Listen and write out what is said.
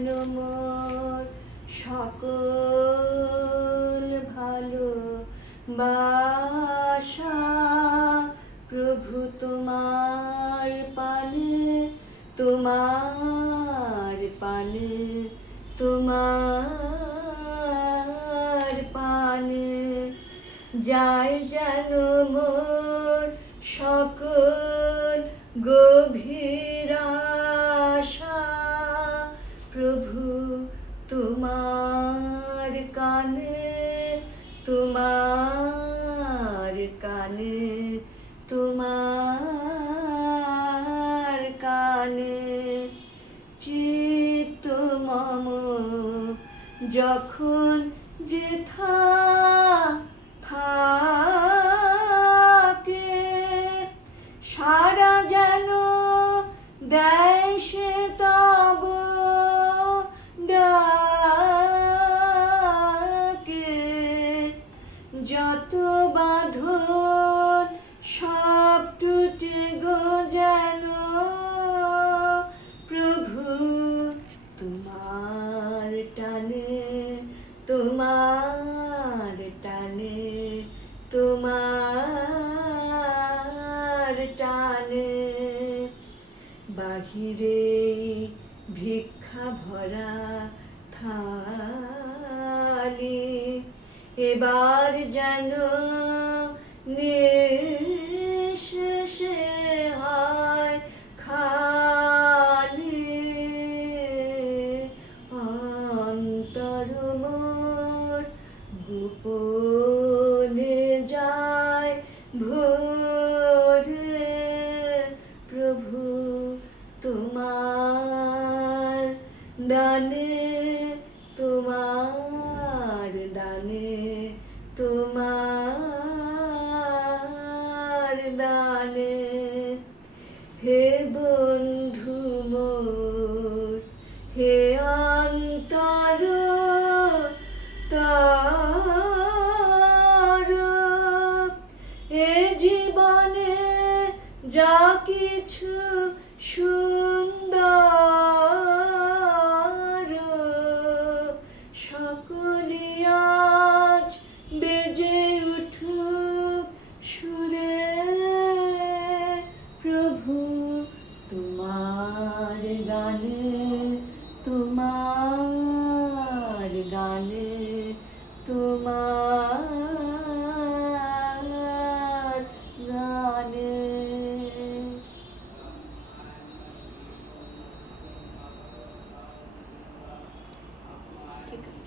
যেন মোর সকল ভালোবাসা প্রভু তোমার পানে, তোমার পানে, তোমার পানে যায় যেন মোর সকল গভীর আশা প্রভু তোমার কানে, তোমার কানে, তোমার কানে চিত্ত মম যখন যেথা থাকে সারা যেন দেয় সে তব ডাকে যত বাঁধন সব টুটে গো যেন প্রভু তোমার টানে, তোমার টানে, তোমার টানে বাহিরে ভিক্ষা ভরা থালি এবার যেন নিঃশেষে হয় খালি অন্তর মোর গোপনে যায় ভরে প্রভু তোমার দানে, তোমার